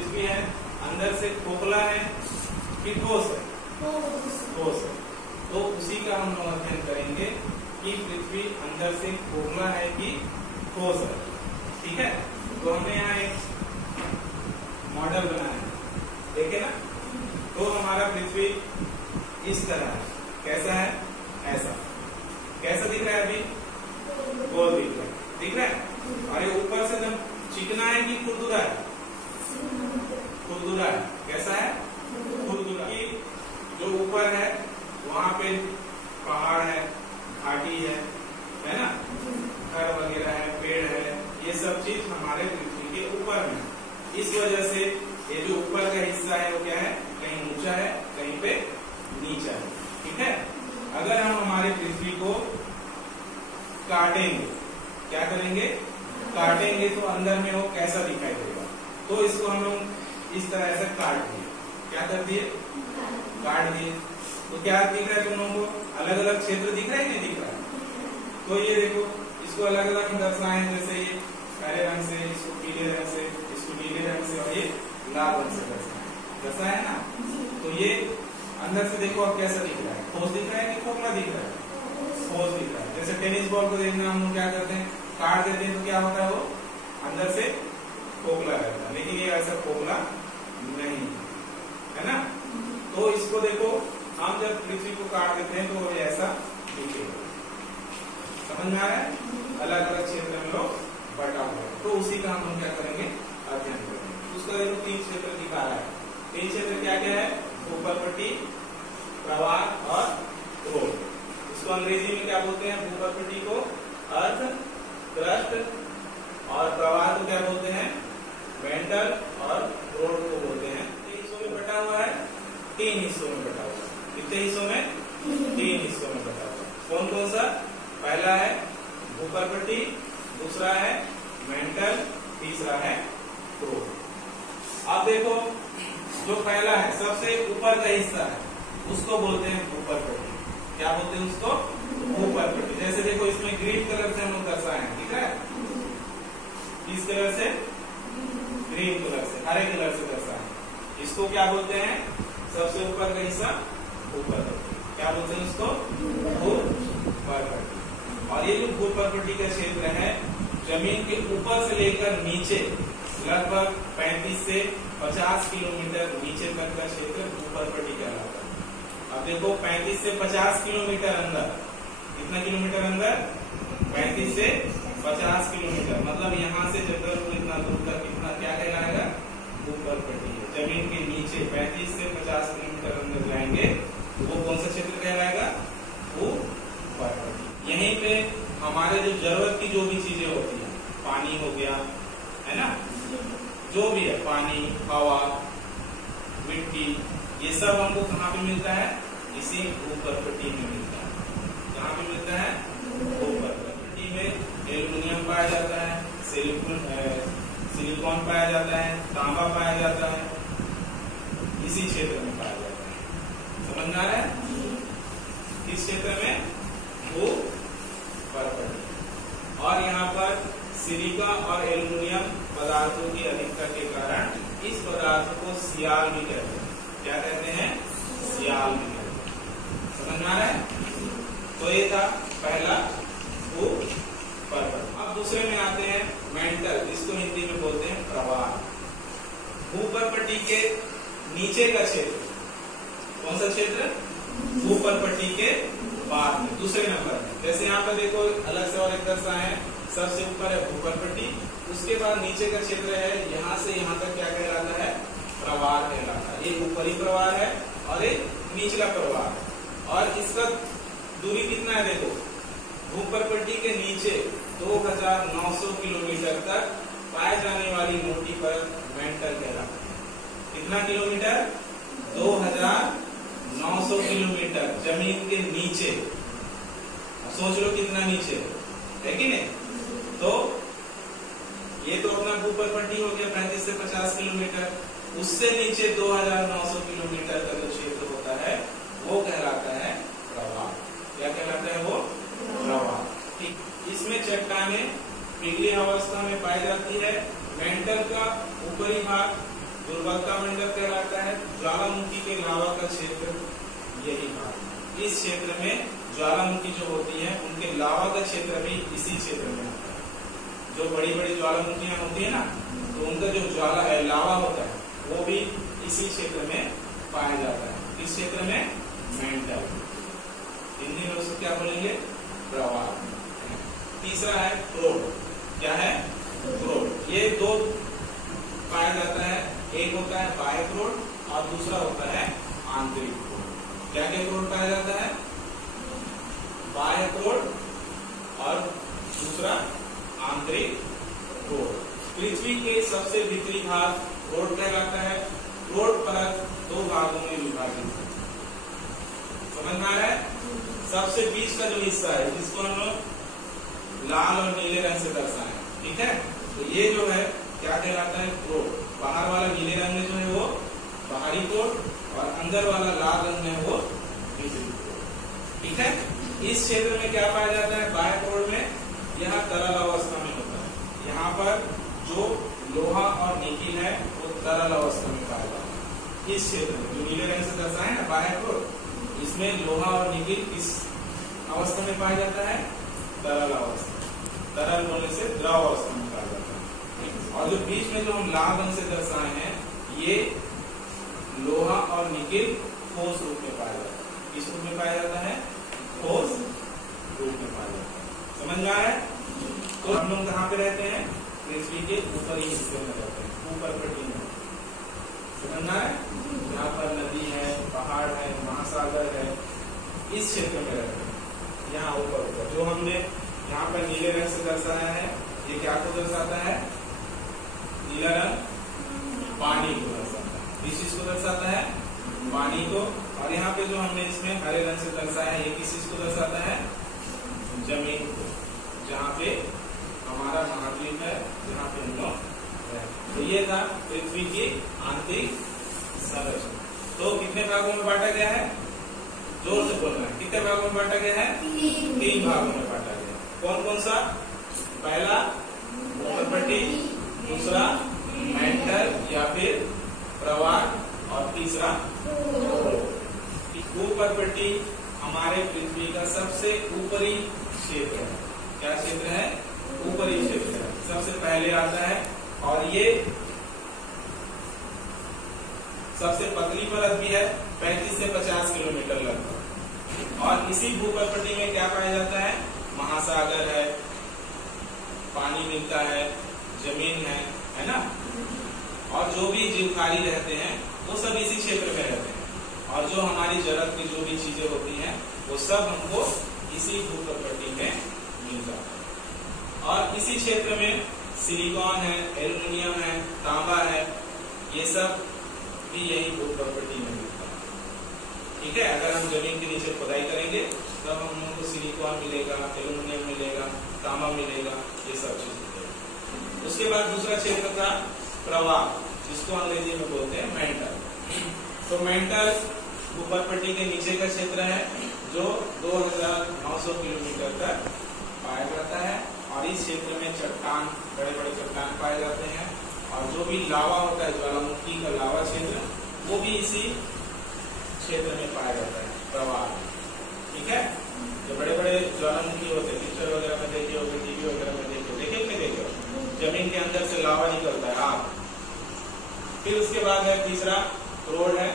पृथ्वी है अंदर से खोखला है कि ठोस है? ठोस है। तो उसी का हम लोग अध्ययन करेंगे कि पृथ्वी अंदर से खोखला है कि ठोस है। ठीक है, तो हमने यहाँ एक मॉडल बनाया है, देखे ना। तो हमारा पृथ्वी इस तरह है। कैसा है? ऐसा। कैसा दिख रहा है? अभी गोल दिख रहा है, दिख रहा है। और ये ऊपर से एकदम चिकना है कि खुरदुरा है? खुरदुरा है। कैसा है? खुरदुरा। जो ऊपर है वहां पे पहाड़ है, घाटी है ना, घर वगैरह है, पेड़ है, ये सब चीज हमारे पृथ्वी के ऊपर में। इस वजह से ये जो ऊपर का हिस्सा है वो क्या है? कहीं ऊंचा है, कहीं पे नीचा है। ठीक है। अगर हम हमारी पृथ्वी को काटेंगे, क्या करेंगे? काटेंगे तो अंदर में वो कैसा दिखाई देगा? तो इसको हम लोग इस तरह से काट दिए। क्या कर दिए? काट दिए। तो क्या दिख रहा है तुम लोगों को? अलग अलग क्षेत्र दिख रहा है, नहीं दिख रहा है? तो ये देखो, इसको अलग अलग दर्शाए, जैसे ये हरे रंग से, इसको पीले रंग से, इसको नीले रंग से, और ये लाल रंग से दर्शाए है ना। तो ये अंदर से देखो अब कैसा दिख रहा है? ठोस दिख रहा है कि खोखला दिख रहा है? ठोस दिख रहा है। जैसे टेनिस बॉल को देखना, हम लोग क्या करते हैं? काट देते हैं तो क्या होता है? वो अंदर से खोखला रहता है, लेकिन ये ऐसा खोखला नहीं है ना। तो इसको देखो, हम जब पृथ्वी को काट देते हैं तो ये ऐसा दिखेगा। समझ में आ रहा है? अलग अलग क्षेत्र में लोग बटा हुआ है। तो उसी का हम क्या करेंगे? अध्ययन करेंगे। उसका देखो 3 क्षेत्र दिखा रहा है। 3 क्षेत्र क्या क्या है? भूपटपट्टी, प्रवाह और रोड। इसको अंग्रेजी में क्या बोलते हैं? भूपटपट्टी को अर्थ क्रस्ट, और प्रवाह को क्या बोलते हैं? मेंटल, और रोड को बोलते हैं। 3 हिस्सों में बटा हुआ है। 3 हिस्सों में बटा हुआ है। कितने हिस्सों में? 3 हिस्सों में बटा हुआ है। कौन कौन सा? पहला है भूपटपट्टी, दूसरा है मेंटल, तीसरा है रोड। अब देखो, जो पहला है सबसे ऊपर का हिस्सा है उसको बोलते हैं भूपटपट्टी। क्या बोलते हैं उसको? भूपटपट्टी। जैसे देखो, इसमें ग्रीन कलर से हम लोग दर्शाए हैं, ठीक है? किस कलर से? ग्रीन कलर से, हरे कलर से दर्शाए। इसको क्या बोलते हैं? सबसे ऊपर का हिस्सा भूपटपट्टी। क्या बोलते हैं उसको? भूपटपट्टी। और ये जो भूपटपट्टी का क्षेत्र है, जमीन के ऊपर से लेकर नीचे लगभग 35 से 50 किलोमीटर नीचे तक का क्षेत्र भूपटपट्टी कहलाता है। अब देखो, 35 से 50 किलोमीटर अंदर, कितना किलोमीटर अंदर? 35 से 50 किलोमीटर, मतलब यहाँ से जगदलपुर इतना दूर तक कितना क्या कहलाएगा? भूपटपट्टी है। जमीन के नीचे 35 से 50 किलोमीटर अंदर जाएंगे, वो कौन सा क्षेत्र कहलाएगा? भूपटपट्टी। यहीं पे हमारे जो जरूरत की जो भी चीजें होती है, पानी हो गया, है ना, जो भी है, पानी, हवा, मिट्टी, ये सब हमको कहाँ पे मिलता है? इसी भूपटपट्टी में मिलता है। कहाँ पे मिलता है? भूपटपट्टी में एल्युमिनियम पाया जाता है, सिलिकॉन पाया जाता है, तांबा पाया जाता है, इसी क्षेत्र में पाया जाता है। समझ में आ रहा है? इस क्षेत्र में भूपटपट्टी। और यहाँ पर सिलिका और एल्युमिनियम पदार्थों की अधिकता के कारण इस पदार्थ को सियाल भी कहते हैं। क्या कहते हैं? सियाल भी कहते हैं। समझ में आ रहा है? तो ये था पहला भूपटपट्टी। अब दूसरे में आते हैं मेंटल, इसको हिंदी में बोलते हैं प्रवाह। भूपटपट्टी के नीचे का क्षेत्र, कौन सा क्षेत्र? भूपटपट्टी के बाद में दूसरे नंबर में। जैसे यहाँ पर देखो, अलग से और एक दर्शाए है। सबसे ऊपर है भूपटपट्टी, उसके बाद नीचे का क्षेत्र है, यहाँ से यहाँ तक क्या कहलाता है? प्रवाह कहलाता है। एक ऊपरी प्रवाह है और एक निचला प्रवाह है। और इसका दूरी कितना है? देखो, भूपटपट्टी के नीचे 2900 किलोमीटर तक पाए जाने वाली मोटी परत मेंटल कहलाता है। कितना किलोमीटर? 2900 किलोमीटर जमीन के नीचे। सोच लो कितना नीचे है कि नहीं? तो ये तो अपना भूपटपट्टी हो गया 35 से 50 किलोमीटर। उससे नीचे 2900 किलोमीटर का जो क्षेत्र होता है वो कहलाता है प्रवाह। क्या कहलाता है? वो प्रवाह। ठीक, इसमें चट्टानें पिघली अवस्था में पाई जाती है। मेंटल का ऊपरी भाग दुर्बलता मंडल कहलाता है। ज्वालामुखी के लावा का क्षेत्र यही भाग है। इस क्षेत्र में ज्वालामुखी जो होती है उनके लावा का क्षेत्र भी इसी क्षेत्र में होता है। जो बड़ी बड़ी ज्वालामुखियां होती है ना, तो उनका जो ज्वाला है लावा होता है वो भी इसी क्षेत्र में पाया जाता है। इस क्षेत्र में मेंटल, हिंदी में उसको क्या बोलेंगे, प्रवाह। तीसरा है क्रोड। क्या है, क्रोड। ये दो पाया जाता है, एक होता है बाह्य क्रोड और दूसरा होता है आंतरिक क्रोड। क्या क्या क्रोड पाया जाता है, बाह्य क्रोड और दूसरा आंतरिक क्रोड। पृथ्वी के सबसे भीतरी भाग क्रोड कहलाता है। क्रोड परत दो भागों में विभाजित है। समझ में आ रहा है? सबसे बीच का जो हिस्सा है जिसको हम लोग लाल और नीले रंग से दर्शाए, ठीक है, तो ये जो है क्या कहलाता है, क्रोड। बाहर वाला नीले रंग में जो है वो बाहरी क्रोड और अंदर वाला लाल रंग में वो भीतरी क्रोड, ठीक है। इस क्षेत्र में क्या पाया जाता है, बाह्य क्रोड में यह तरल अवस्था में होता है। यहाँ पर जो लोहा और निकिल है वो तरल अवस्था में पाया जाता है। इस क्षेत्र में जो नीले रंग से दर्शाए ना बाह्य क्रोड, इसमें लोहा और निकिल किस अवस्था में पाया जाता है, तरल अवस्था। तरल होने से द्रव अवस्था में पाया जाता है। और जो बीच में जो हम लाल रंग से दर्शाए हैं ये लोहा और निकिल ठोस रूप में पाया जाता है। किस रूप में पाया जाता है, ठोस रूप में पाया जाता है। समझ में आया? तो हम लोग कहाँ पे रहते हैं, पृथ्वी के ऊपरी हिस्से में रहते हैं, ऊपर पट्टी में। समझ में आया? यहाँ पर नदी है, पहाड़ है, महासागर है, इस क्षेत्र में रहते हैं। यहाँ ऊपर ऊपर जो हमने यहाँ पर नीले रंग से दर्शाया है, ये क्या को दर्शाता है, नीला रंग पानी को दर्शाता है। किस चीज को दर्शाता है, पानी को। और यहाँ पे जो हमने इसमें हरे रंग से दर्शाया है, ये किस चीज को दर्शाता है, जमीन को, जहाँ पे हमारा महाद्वीप है, जहाँ पे हम लोग है। तो ये था पृथ्वी की आंतरिक संरचना। तो कितने भागों में बांटा गया है, जोर से बोलना है, कितने भागों में बांटा गया है, 3 भागों में बांटा गया। कौन कौन सा, पहला ऊपरपट्टी, दूसरा मेंटल या फिर प्रवाह और तीसरा ऊपरपट्टी हमारे पृथ्वी का सबसे ऊपरी क्षेत्र है। क्या क्षेत्र है, ऊपरी क्षेत्र है, सबसे पहले आता है। और ये सबसे पतली परत भी है, 35 से 50 किलोमीटर लगभग। और इसी भूपटपट्टी में क्या पाया जाता है, महासागर है, पानी मिलता है, जमीन है ना। और जो भी जीवखारी रहते हैं वो सब इसी क्षेत्र में रहते हैं। और जो हमारी जरूरत की जो भी चीजें होती हैं वो सब हमको इसी भूपटपट्टी में मिल जाता है। और इसी क्षेत्र में सिलिकॉन है, एल्युमिनियम है, तांबा है, ये सब भी यही भूपटपट्टी में मिलता है, ठीक है। अगर हम जमीन के नीचे खुदाई करेंगे तब हम लोगों को सिलिकॉन मिलेगा, एल्युमिनियम मिलेगा, तांबा मिलेगा, ये सब चीज मिलेगा। उसके बाद दूसरा क्षेत्र था प्रवाह, जिसको अंग्रेजी में बोलते हैं मेंटल। तो मेंटल भूपटपट्टी के नीचे का क्षेत्र है जो 2900 किलोमीटर तक पाया जाता है। और इस क्षेत्र में चट्टान, बड़े बड़े चट्टान पाए जाते हैं। और जो भी लावा होता है, ज्वालामुखी का लावा क्षेत्र, वो भी इसी क्षेत्र में पाया जाता है, प्रवाह, ठीक है। जो बड़े बड़े ज्वालामुखी होते हैं, पिक्चर वगैरह में देखे होंगे, टीवी वगैरह में देखे, जमीन के अंदर से लावा निकलता है, आग। फिर उसके बाद है तीसरा क्रोड है,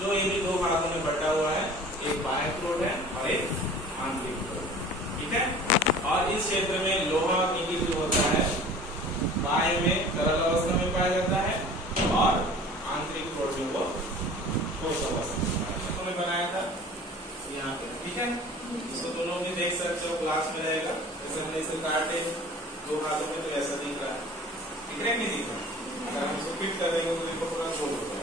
जो ये भी 2 भागों में बटा हुआ है, एक बाह्य क्रोड है और एक आंतरिक क्रोड, ठीक है। और इस क्षेत्र में लोहा निकिल जो होता है बाह्य में तरल अवस्था में पाया जाता है और आंतरिक क्रोड में वो ठोस अवस्था में बनाया था यहाँ पे, ठीक है। इसको दोनों भी देख सकते हो, क्लास में रहेगा। जैसे हमने इसे काटे 2 भागों में तो ऐसा दिख रहा है, दिख रहा है नहीं दिख रहा। अगर हम इसको फिट कर देंगे तो देखो पूरा गोल होगा।